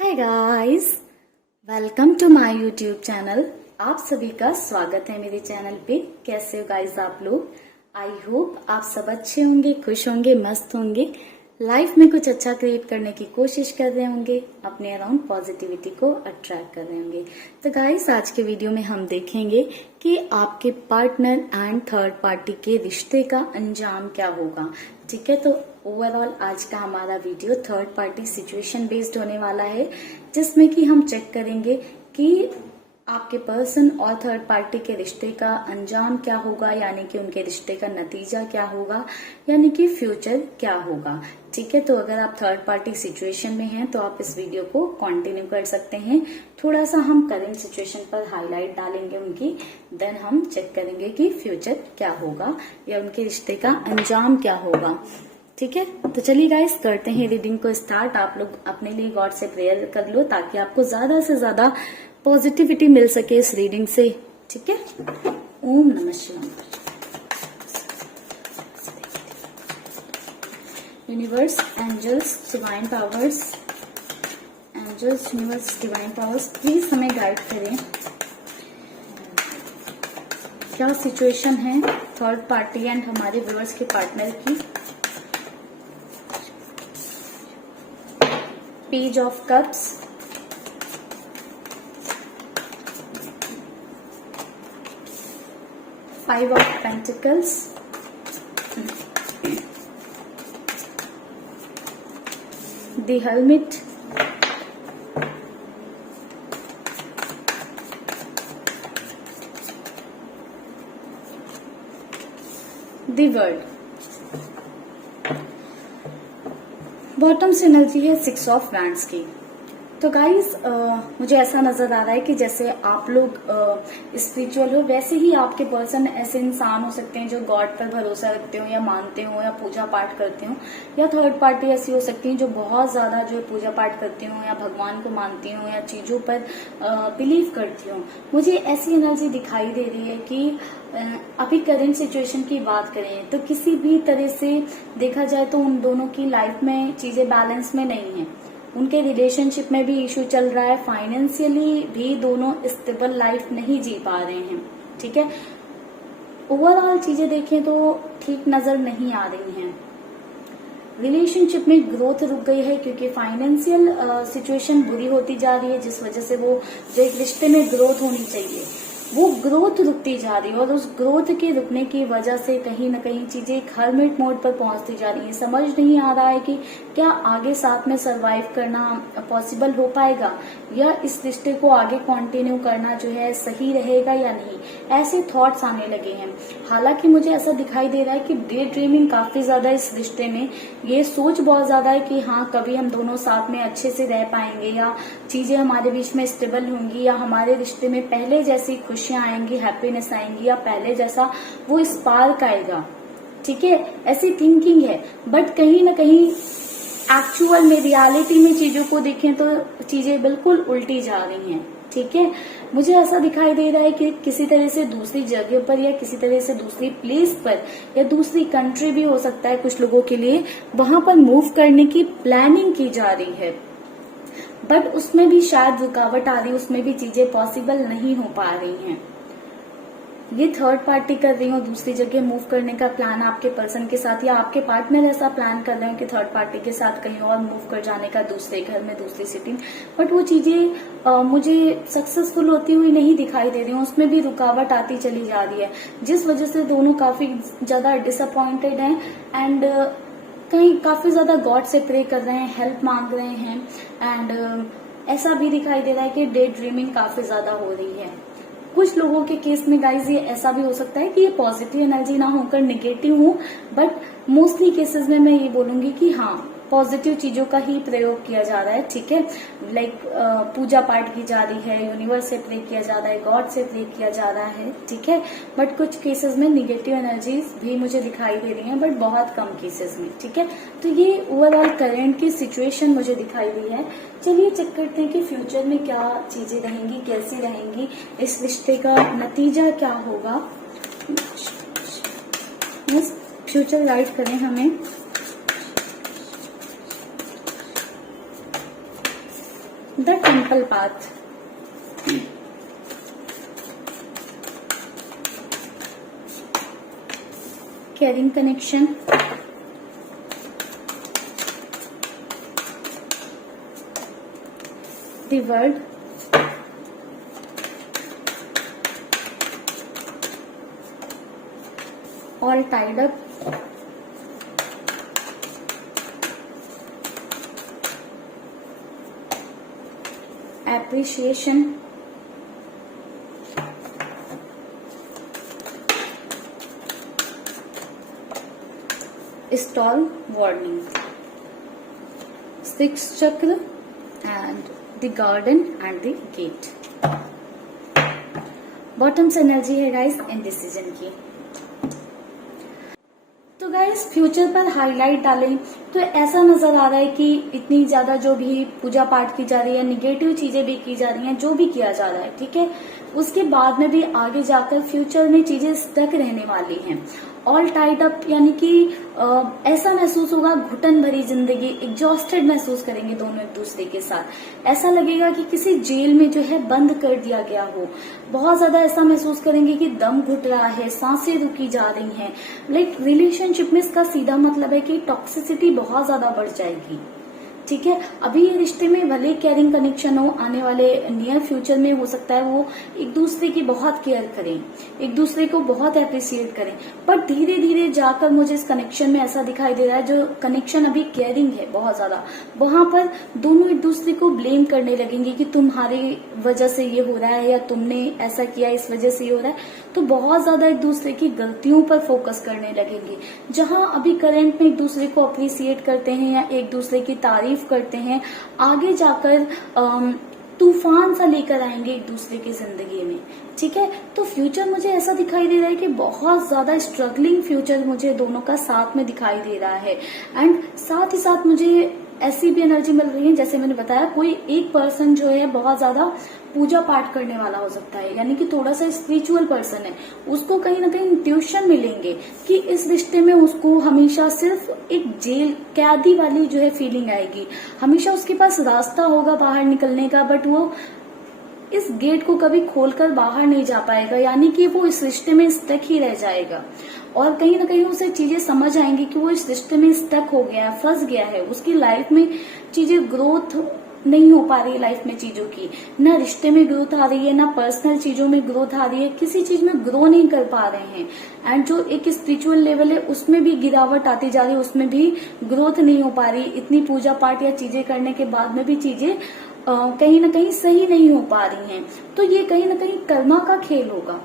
Hi guys, welcome to my YouTube channel. आप सभी का स्वागत है मेरे चैनल पे। कैसे हो गाइस आप लोग? आई होप आप सब अच्छे होंगे, खुश होंगे, मस्त होंगे, लाइफ में कुछ अच्छा क्रिएट करने की कोशिश कर रहे होंगे, अपने अराउंड पॉजिटिविटी को अट्रैक्ट कर रहे होंगे। तो गाइस आज के वीडियो में हम देखेंगे कि आपके पार्टनर एंड थर्ड पार्टी के रिश्ते का अंजाम क्या होगा। ठीक है, तो ओवरऑल आज का हमारा video third party situation based होने वाला है, जिसमें कि हम चेक करेंगे कि आपके पर्सन और थर्ड पार्टी के रिश्ते का अंजाम क्या होगा, यानी कि उनके रिश्ते का नतीजा क्या होगा, यानी कि फ्यूचर क्या होगा। ठीक है, तो अगर आप थर्ड पार्टी सिचुएशन में हैं तो आप इस वीडियो को कंटिन्यू कर सकते हैं। थोड़ा सा हम करंट सिचुएशन पर हाईलाइट डालेंगे उनकी, देन हम चेक करेंगे कि फ्यूचर क्या होगा या उनके रिश्ते का अंजाम क्या होगा। ठीक है, तो चलिए गाइस करते हैं रीडिंग को स्टार्ट। आप लोग अपने लिए गॉड से प्रेयर कर लो ताकि आपको ज्यादा से ज्यादा पॉजिटिविटी मिल सके इस रीडिंग से। ठीक है, ओम नमः शिवाय। Universe, angels, divine powers, angels, universe, divine powers, please हमें गाइड करें। क्या सिचुएशन है थर्ड पार्टी एंड हमारे व्यूअर्स के पार्टनर की। Page of cups, five of pentacles, the hermit, the world. Bottom से एनर्जी है सिक्स ऑफ वैंड्स की। तो गाइस मुझे ऐसा नजर आ रहा है कि जैसे आप लोग स्पिरिचुअल हो, वैसे ही आपके पर्सन ऐसे इंसान हो सकते हैं जो गॉड पर भरोसा रखते हो या मानते हो या पूजा पाठ करते हो, या थर्ड पार्टी ऐसी हो सकती है जो बहुत ज्यादा जो पूजा पाठ करती हो या भगवान को मानती हो या चीजों पर बिलीव करती हो। मुझे ऐसी एनर्जी दिखाई दे रही है कि अभी करंट सिचुएशन की बात करें तो किसी भी तरह से देखा जाए तो उन दोनों की लाइफ में चीजें बैलेंस में नहीं है। उनके रिलेशनशिप में भी इशू चल रहा है, फाइनेंशियली भी दोनों स्टेबल लाइफ नहीं जी पा रहे हैं। ठीक है, ओवरऑल चीजें देखें तो ठीक नजर नहीं आ रही हैं। रिलेशनशिप में ग्रोथ रुक गई है क्योंकि फाइनेंशियल सिचुएशन बुरी होती जा रही है, जिस वजह से वो जो एक रिश्ते में ग्रोथ होनी चाहिए वो ग्रोथ रुकती जा रही है, और उस ग्रोथ के रुकने की वजह से कहीं न कहीं चीजें एक हर्मिट मोड पर पहुंचती जा रही है। समझ नहीं आ रहा है कि क्या आगे साथ में सरवाइव करना पॉसिबल हो पाएगा या इस रिश्ते को आगे कंटिन्यू करना जो है सही रहेगा या नहीं, ऐसे थॉट्स आने लगे हैं। हालांकि मुझे ऐसा दिखाई दे रहा है कि डे ड्रीमिंग काफी ज्यादा इस रिश्ते में, ये सोच बहुत ज्यादा है कि हाँ कभी हम दोनों साथ में अच्छे से रह पाएंगे या चीजें हमारे बीच में स्टेबल होंगी या हमारे रिश्ते में पहले जैसी खुशियां आएंगी, हैप्पीनेस आएंगी या पहले जैसा वो स्पार्क आएगा। ठीक है, ऐसी थिंकिंग है, बट कहीं ना कहीं एक्चुअल में रियलिटी में चीजों को देखें तो चीजें बिल्कुल उल्टी जा रही हैं। ठीक है, मुझे ऐसा दिखाई दे रहा है कि किसी तरह से दूसरी जगह पर या किसी तरह से दूसरी प्लेस पर या दूसरी कंट्री भी हो सकता है कुछ लोगों के लिए, वहां पर मूव करने की प्लानिंग की जा रही है, बट उसमें भी शायद रुकावट आ रही है, उसमें भी चीजें पॉसिबल नहीं हो पा रही हैं। ये थर्ड पार्टी कर रही हो दूसरी जगह मूव करने का प्लान आपके पर्सन के साथ, या आपके पार्टनर ऐसा प्लान कर रहे हो कि थर्ड पार्टी के साथ कहीं और मूव कर जाने का, दूसरे घर में, दूसरी सिटी में, बट वो चीजें मुझे सक्सेसफुल होती हुई नहीं दिखाई दे रही हूँ। उसमें भी रुकावट आती चली जा रही है, जिस वजह से दोनों काफी ज्यादा डिसअपॉइंटेड हैं एंड कहीं काफी ज्यादा गॉड से प्रे कर रहे हैं, हेल्प मांग रहे हैं एंड ऐसा भी दिखाई दे रहा है कि डे ड्रीमिंग काफी ज्यादा हो रही है। कुछ लोगों के केस में गाइज ये ऐसा भी हो सकता है कि ये पॉजिटिव एनर्जी ना होकर निगेटिव हो, बट मोस्टली केसेस में मैं ये बोलूंगी कि हाँ पॉजिटिव चीजों का ही प्रयोग किया जा रहा है। ठीक है, लाइक पूजा पाठ की जा रही है, यूनिवर्स से प्रे किया जा रहा है, गॉड से प्रे किया जा रहा है। ठीक है, बट कुछ केसेस में निगेटिव एनर्जीज भी मुझे दिखाई दे रही हैं, बट बहुत कम केसेस में। ठीक है, तो ये ओवरऑल करंट की सिचुएशन मुझे दिखाई दी है। चलिए चेक करते हैं कि फ्यूचर में क्या चीजें रहेंगी, कैसी रहेंगी, इस रिश्ते का नतीजा क्या होगा। फ्यूचर गाइड करें हमें। The temple path, caring connection, the world, all tied up, appreciation, stall, warning, sixth chakra and the garden and the gate. Bottoms energy है गाइस इनडिसीजन की। तो गाइस फ्यूचर पर हाईलाइट डालें तो ऐसा नजर आ रहा है कि इतनी ज्यादा जो भी पूजा पाठ की जा रही है, निगेटिव चीजें भी की जा रही हैं, जो भी किया जा रहा है, ठीक है, उसके बाद में भी आगे जाकर फ्यूचर में चीजें स्टक रहने वाली हैं। ऑल टाइड अप यानी कि ऐसा महसूस होगा घुटन भरी जिंदगी, एग्जॉस्टेड महसूस करेंगे दोनों एक दूसरे के साथ। ऐसा लगेगा कि किसी जेल में जो है बंद कर दिया गया हो। बहुत ज्यादा ऐसा महसूस करेंगे कि दम घुट रहा है, सांसें रुकी जा रही हैं। लाइक रिलेशनशिप में इसका सीधा मतलब है कि टॉक्सिसिटी बहुत ज्यादा बढ़ जाएगी, ठीक है। अभी ये रिश्ते में भले केयरिंग कनेक्शन हो, आने वाले नियर फ्यूचर में हो सकता है वो एक दूसरे की बहुत केयर करें, एक दूसरे को बहुत अप्रिशिएट करें, पर धीरे धीरे जाकर मुझे इस कनेक्शन में ऐसा दिखाई दे रहा है, जो कनेक्शन अभी केयरिंग है बहुत ज्यादा, वहां पर दोनों एक दूसरे को ब्लेम करने लगेंगे कि तुम्हारी वजह से ये हो रहा है या तुमने ऐसा किया इस वजह से ये हो रहा है। तो बहुत ज्यादा एक दूसरे की गलतियों पर फोकस करने लगेंगे। जहां अभी करंट में एक दूसरे को अप्रिशिएट करते हैं या एक दूसरे की तारीफ करते हैं, आगे जाकर तूफान सा लेकर आएंगे एक दूसरे की जिंदगी में, ठीक है। तो फ्यूचर मुझे ऐसा दिखाई दे रहा है कि बहुत ज्यादा स्ट्रगलिंग फ्यूचर मुझे दोनों का साथ में दिखाई दे रहा है। एंड साथ ही साथ मुझे ऐसी भी एनर्जी मिल रही है, जैसे मैंने बताया, कोई एक पर्सन जो है बहुत ज्यादा पूजा पाठ करने वाला हो सकता है, यानी कि थोड़ा सा स्पिरिचुअल पर्सन है, उसको कहीं ना कहीं इंट्यूशन मिलेंगे कि इस रिश्ते में उसको हमेशा सिर्फ एक जेल कैदी वाली जो है फीलिंग आएगी। हमेशा उसके पास रास्ता होगा बाहर निकलने का, बट वो इस गेट को कभी खोलकर बाहर नहीं जा पाएगा, यानी कि वो इस रिश्ते में स्टक ही रह जाएगा। और कहीं ना कहीं उसे चीजें समझ आएंगी कि वो इस रिश्ते में स्टक हो गया है, फंस गया है, उसकी लाइफ में चीजें ग्रोथ नहीं हो पा रही है, लाइफ में चीजों की, ना रिश्ते में ग्रोथ आ रही है, ना पर्सनल चीजों में ग्रोथ आ रही है, किसी चीज में ग्रो नहीं कर पा रहे हैं। एंड जो एक स्पिरिचुअल लेवल है उसमें भी गिरावट आती जा रही है, उसमें भी ग्रोथ नहीं हो पा रही। इतनी पूजा पाठ या चीजें करने के बाद में भी चीजें कहीं ना कहीं सही नहीं हो पा रही हैं। तो ये कहीं ना कहीं कर्मा का खेल होगा,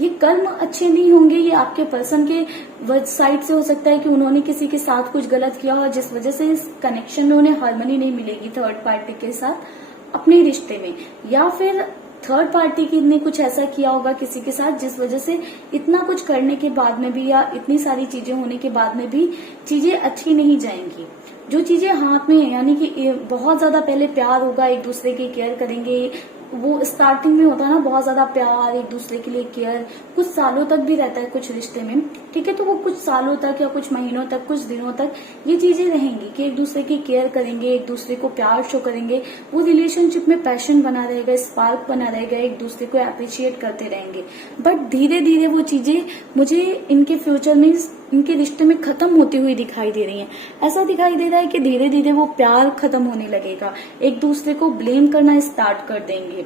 ये कर्म अच्छे नहीं होंगे। ये आपके पर्सन के साइड से हो सकता है कि उन्होंने किसी के साथ कुछ गलत किया हो, जिस वजह से इस कनेक्शन में उन्हें हार्मनी नहीं मिलेगी थर्ड पार्टी के साथ अपने रिश्ते में, या फिर थर्ड पार्टी की ने कुछ ऐसा किया होगा किसी के साथ जिस वजह से इतना कुछ करने के बाद में भी या इतनी सारी चीजें होने के बाद में भी चीजें अच्छी नहीं जाएंगी। जो चीजें हाथ में है, यानी कि बहुत ज्यादा पहले प्यार होगा, एक दूसरे की केयर करेंगे, वो स्टार्टिंग में होता है ना, बहुत ज्यादा प्यार, एक दूसरे के लिए केयर, कुछ सालों तक भी रहता है कुछ रिश्ते में, ठीक है। तो वो कुछ सालों तक या कुछ महीनों तक, कुछ दिनों तक ये चीजें रहेंगी कि एक दूसरे की केयर करेंगे, एक दूसरे को प्यार शो करेंगे, वो रिलेशनशिप में पैशन बना रहेगा, स्पार्क बना रहेगा, एक दूसरे को अप्रिशिएट करते रहेंगे। बट धीरे धीरे वो चीजें मुझे इनके फ्यूचर में, इनके रिश्ते में खत्म होती हुई दिखाई दे रही हैं। ऐसा दिखाई दे रहा है कि धीरे धीरे वो प्यार खत्म होने लगेगा, एक दूसरे को ब्लेम करना स्टार्ट कर देंगे,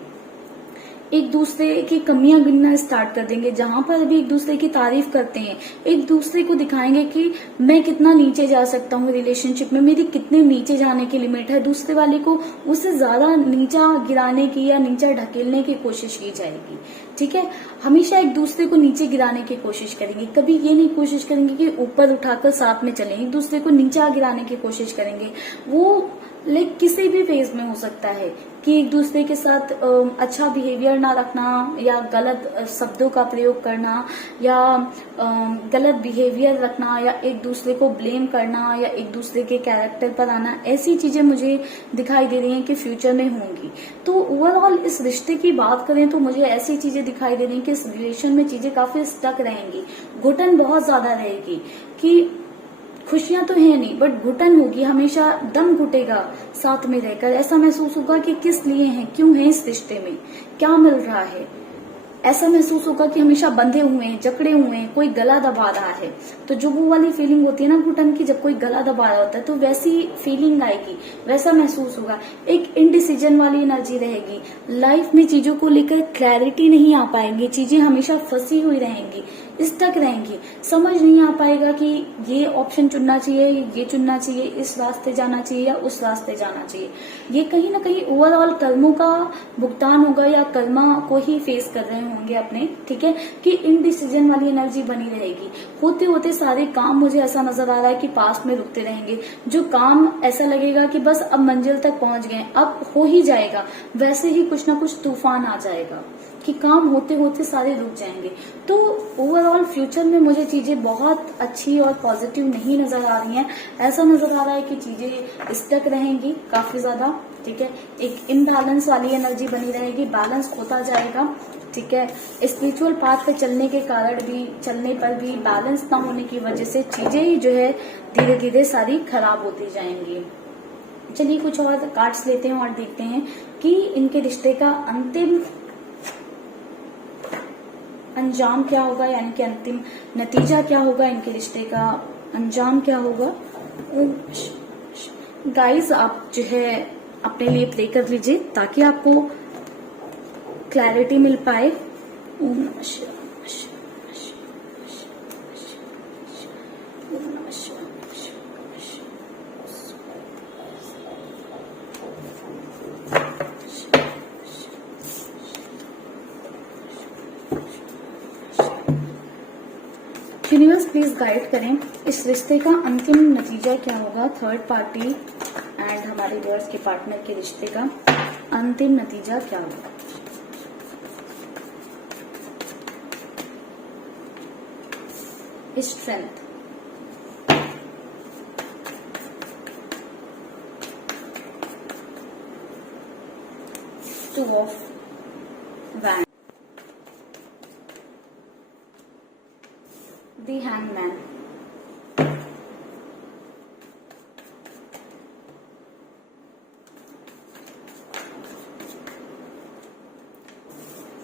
एक दूसरे की कमियां गिनना स्टार्ट कर देंगे। जहां पर अभी एक दूसरे की तारीफ करते हैं, एक दूसरे को दिखाएंगे कि मैं कितना नीचे जा सकता हूँ रिलेशनशिप में, मेरी कितने नीचे जाने की लिमिट है। दूसरे वाले को उससे ज्यादा नीचा गिराने की या नीचा ढकेलने की कोशिश की जाएगी, ठीक है। हमेशा एक दूसरे को नीचे गिराने की कोशिश करेंगे, कभी ये नहीं कोशिश करेंगे कि ऊपर उठाकर साथ में चलें, एक दूसरे को नीचा गिराने की कोशिश करेंगे। वो लाइक किसी भी फेज में हो सकता है कि एक दूसरे के साथ अच्छा बिहेवियर ना रखना, या गलत शब्दों का प्रयोग करना, या गलत बिहेवियर रखना, या एक दूसरे को ब्लेम करना, या एक दूसरे के कैरेक्टर पर आना, ऐसी चीजें मुझे दिखाई दे रही हैं कि फ्यूचर में होंगी। तो ओवरऑल इस रिश्ते की बात करें तो मुझे ऐसी चीजें दिखाई दे रही हैं कि इस रिलेशन में चीजें काफी स्टक रहेंगी, घुटन बहुत ज्यादा रहेगी, कि खुशियां तो है नहीं, बट घुटन होगी, हमेशा दम घुटेगा साथ में रहकर। ऐसा महसूस होगा कि किस लिए हैं, क्यों हैं इस रिश्ते में, क्या मिल रहा है। ऐसा महसूस होगा कि हमेशा बंधे हुए हैं, जकड़े हुए हैं, कोई गला दबा रहा है। तो जो वो वाली फीलिंग होती है ना घुटन की, जब कोई गला दबा रहा होता है, तो वैसी फीलिंग आएगी, वैसा महसूस होगा। एक इनडिसीजन वाली एनर्जी रहेगी। लाइफ में चीजों को लेकर क्लैरिटी नहीं आ पाएंगी, चीजें हमेशा फंसी हुई रहेंगी, स्टक रहेंगी। समझ नहीं आ पाएगा कि ये ऑप्शन चुनना चाहिए, ये चुनना चाहिए, इस रास्ते जाना चाहिए या उस रास्ते जाना चाहिए। ये कहीं ना कहीं ओवरऑल कर्मों का भुगतान होगा, या कर्मा को ही फेस कर रहे होंगे अपने, ठीक है, कि इनडिसीजन वाली एनर्जी बनी रहेगी। होते होते सारे काम मुझे ऐसा नजर आ रहा है कि पास्ट में रुकते रहेंगे। जो काम ऐसा लगेगा कि बस अब मंजिल तक पहुंच गए, अब हो ही जाएगा, वैसे ही कुछ ना कुछ तूफान आ जाएगा कि काम होते होते सारे रुक जाएंगे। तो ओवरऑल फ्यूचर में मुझे चीजें बहुत अच्छी और पॉजिटिव नहीं नजर आ रही हैं। ऐसा नजर आ रहा है कि चीजें स्टक रहेंगी काफी ज्यादा, ठीक है। एक इम्बैलेंस वाली एनर्जी बनी रहेगी, बैलेंस होता जाएगा, ठीक है। स्पिरिचुअल पाथ पे चलने के कारण भी, चलने पर भी बैलेंस ना होने की वजह से चीजें जो है धीरे धीरे सारी खराब होती जाएंगी। चलिए कुछ और कार्ड्स लेते हैं और देखते हैं कि इनके रिश्ते का अंतिम अंजाम क्या होगा, यानी कि अंतिम नतीजा क्या होगा, इनके रिश्ते का अंजाम क्या होगा। गाइस आप जो है अपने लिए प्ले कर लीजिए ताकि आपको क्लैरिटी मिल पाए। ओम नमः शिवाय। यूनिवर्स प्लीज गाइड करें इस रिश्ते का अंतिम नतीजा क्या होगा। थर्ड पार्टी एंड हमारे व्यूअर्स के पार्टनर के रिश्ते का अंतिम नतीजा क्या होगा। Strength, two of wand, The Hangman,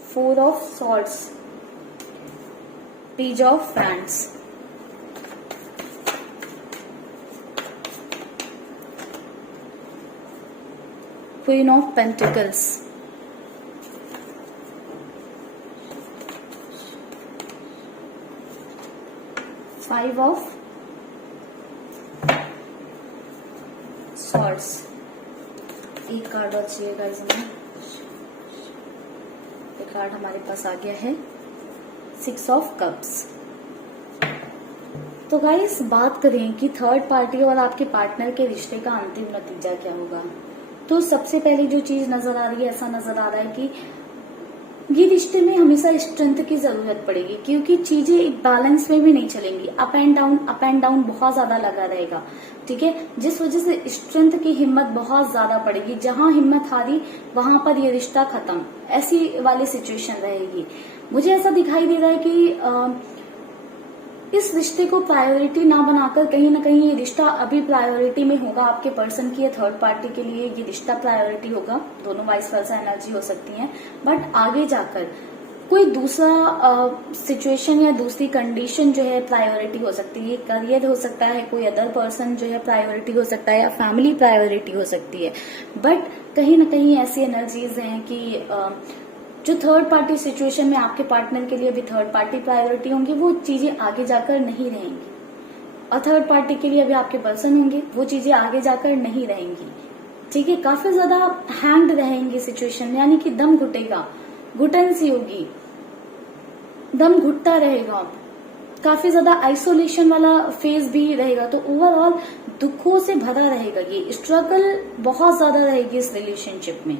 Four of Swords, Page of Wands, Queen of Pentacles, Five of Swords। एक कार्ड और चाहिए गाइस हमें। एक कार्ड हमारे पास आ गया है, सिक्स ऑफ कप्स। तो गाइस बात करें कि थर्ड पार्टी और आपके पार्टनर के रिश्ते का अंतिम नतीजा क्या होगा। तो सबसे पहले जो चीज नजर आ रही है, ऐसा नजर आ रहा है कि ये रिश्ते में हमेशा स्ट्रेंथ की जरूरत पड़ेगी, क्योंकि चीजें एक बैलेंस में भी नहीं चलेंगी। अप एंड डाउन बहुत ज्यादा लगा रहेगा, ठीक है। जिस वजह से स्ट्रेंथ की हिम्मत बहुत ज्यादा पड़ेगी। जहां हिम्मत हारी वहां पर ये रिश्ता खत्म, ऐसी वाली सिचुएशन रहेगी। मुझे ऐसा दिखाई दे रहा है कि इस रिश्ते को प्रायोरिटी ना बनाकर कहीं ना कहीं ये रिश्ता अभी प्रायोरिटी में होगा आपके पर्सन की या थर्ड पार्टी के लिए ये रिश्ता प्रायोरिटी होगा। दोनों वाइस वर्सा एनर्जी हो सकती है, बट आगे जाकर कोई दूसरा सिचुएशन या दूसरी कंडीशन जो है प्रायोरिटी हो सकती है। करियर हो सकता है, कोई अदर पर्सन जो है प्रायोरिटी हो सकता है, या फैमिली प्रायोरिटी हो सकती है। बट कहीं ना कहीं ऐसी एनर्जीज हैं कि जो थर्ड पार्टी सिचुएशन में आपके पार्टनर के लिए भी थर्ड पार्टी प्रायोरिटी होंगी, वो चीजें आगे जाकर नहीं रहेंगी। और थर्ड पार्टी के लिए अभी आपके पर्सन होंगे, वो चीजें आगे जाकर नहीं रहेंगी, ठीक है। काफी ज्यादा हैंग्ड रहेंगी सिचुएशन, यानी कि दम घुटेगा, घुटन सी होगी, दम घुटता रहेगा, काफी ज्यादा आइसोलेशन वाला फेज भी रहेगा। तो ओवरऑल दुखों से भरा रहेगा, ये स्ट्रगल बहुत ज्यादा रहेगी इस रिलेशनशिप में,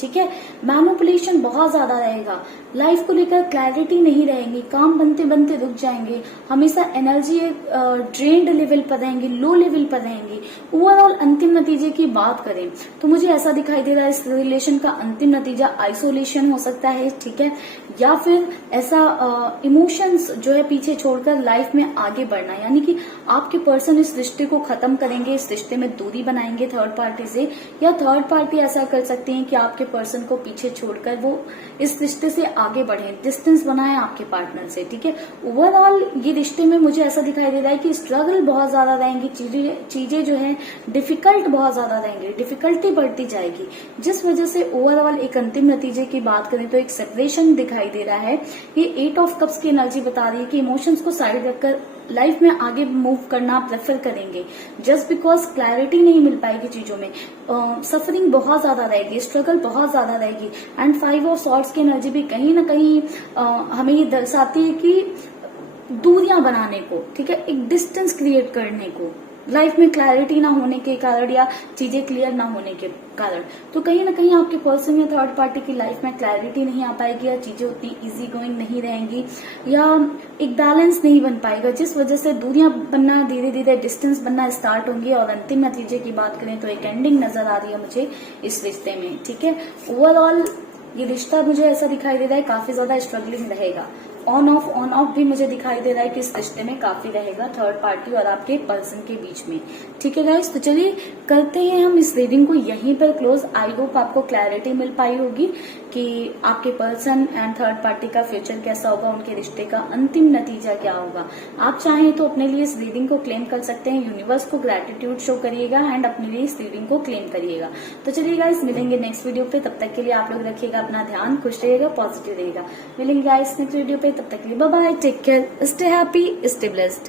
ठीक है। मैनिपुलेशन बहुत ज्यादा रहेगा, लाइफ को लेकर क्लैरिटी नहीं रहेगी, काम बनते बनते रुक जाएंगे, हमेशा एनर्जी ड्रेन्ड लेवल पर रहेंगी, लो लेवल पर रहेंगी। ओवरऑल अंतिम नतीजे की बात करें तो मुझे ऐसा दिखाई दे रहा है इस रिलेशन का अंतिम नतीजा आइसोलेशन हो सकता है, ठीक है, या फिर ऐसा इमोशंस जो है पीछे छोड़कर लाइफ में आगे बढ़ना, यानी कि आपके पर्सन इस रिश्ते को खत्म करेंगे, इस रिश्ते में दूरी बनाएंगे थर्ड पार्टी से, या थर्ड पार्टी ऐसा कर सकती है कि आपके पर्सन को पीछे छोड़कर वो इस रिश्ते से आगे बढ़े, डिस्टेंस बनाए आपके पार्टनर से, ठीक है। ओवरऑल ये रिश्ते में मुझे ऐसा दिखाई दे रहा है कि स्ट्रगल बहुत ज्यादा रहेंगी, चीजें जो है डिफिकल्ट बहुत ज्यादा रहेंगी, डिफिकल्टी बढ़ती जाएगी, जिस वजह से ओवरऑल एक अंतिम नतीजे की बात करें तो एक सेपरेशन दिखाई दे रहा है। ये 8 ऑफ कप्स की एनर्जी बता रही है कि इमोशंस को साइड रखकर लाइफ में आगे मूव करना प्रेफर करेंगे, जस्ट बिकॉज क्लैरिटी नहीं मिल पाएगी चीजों में, सफरिंग बहुत ज्यादा रहेगी, स्ट्रगल बहुत ज्यादा रहेगी। एंड 5 ऑफ सॉर्ड्स की एनर्जी भी कहीं ना कहीं हमें ये दर्शाती है कि दूरियां बनाने को, ठीक है, एक डिस्टेंस क्रिएट करने को, लाइफ में क्लैरिटी ना होने के कारण या चीजें क्लियर ना होने के कारण। तो कहीं ना कहीं आपके पर्सन या थर्ड पार्टी की लाइफ में क्लैरिटी नहीं आ पाएगी, या चीजें उतनी इजी गोइंग नहीं रहेंगी, या एक बैलेंस नहीं बन पाएगा, जिस वजह से दूरियां बनना, धीरे धीरे डिस्टेंस बनना स्टार्ट होंगी। और अंतिम नतीजे की बात करें तो एक एंडिंग नजर आ रही है मुझे इस रिश्ते में, ठीक है। ओवरऑल ये रिश्ता मुझे ऐसा दिखाई दे रहा है काफी ज्यादा स्ट्रगलिंग रहेगा, ऑन ऑफ भी मुझे दिखाई दे रहा है कि इस रिश्ते में काफी रहेगा थर्ड पार्टी और आपके पर्सन के बीच में, ठीक है गाइस। तो चलिए करते हैं हम इस रीडिंग को यहीं पर क्लोज। आई होप आपको क्लैरिटी मिल पाई होगी कि आपके पर्सन एंड थर्ड पार्टी का फ्यूचर कैसा होगा, उनके रिश्ते का अंतिम नतीजा क्या होगा। आप चाहें तो अपने लिए इस रीडिंग को क्लेम कर सकते हैं, यूनिवर्स को ग्रेटिट्यूड शो करिएगा एंड अपने लिए इस रीडिंग को क्लेम करिएगा। तो चलिए गाइस मिलेंगे नेक्स्ट वीडियो पे, तब तक के लिए आप लोग रखिएगा अपना ध्यान, खुश रहिएगा, पॉजिटिव रहेगा। मिलेंगे गाइस नेक्स्ट वीडियो पे, तब तक के लिए bye bye, take care, stay happy, stay blessed.